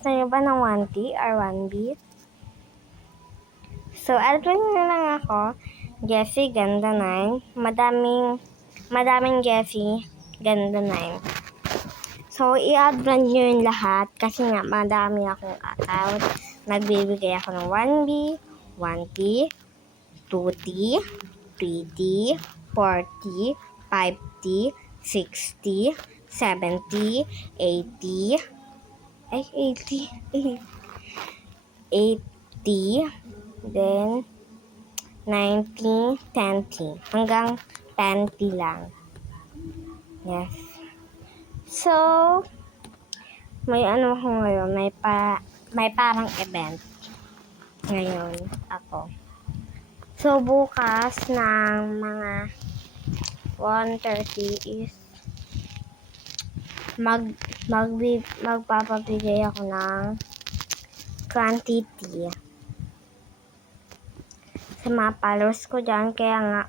Gusto nyo ba ng 1T or 1B? So, add-on nyo lang ako. Jessie, ganda 9. Madaming Jessie, ganda 9. So, i-add-on nyo yung lahat kasi nga madami akong account. Nagbibigay ako ng 1B, 1T, 2T, 3T, 4T, 5T, 6T, 7T, 80, 8T, then 90, 10T, hanggang 10T lang. Yes. So, may ano ako ngayon, may parang event ngayon ako. So, bukas ng mga 1:30 is magpapabigay ako ng quantity sa mga followers ko dyan. Kaya nga,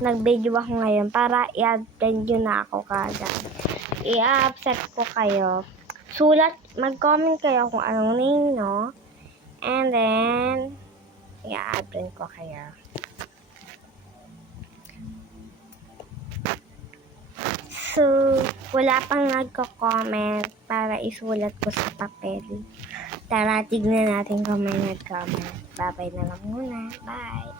nag-video ako ngayon para i-attend nyo na ako kagad. I-accept ko kayo. Mag-comment kayo kung anong name, no? And then, i-attend ko kayo. So, wala pang nagko-comment para isulat ko sa papel. Tara, tignan natin kung may nag-comment. Bye-bye na lang muna. Bye!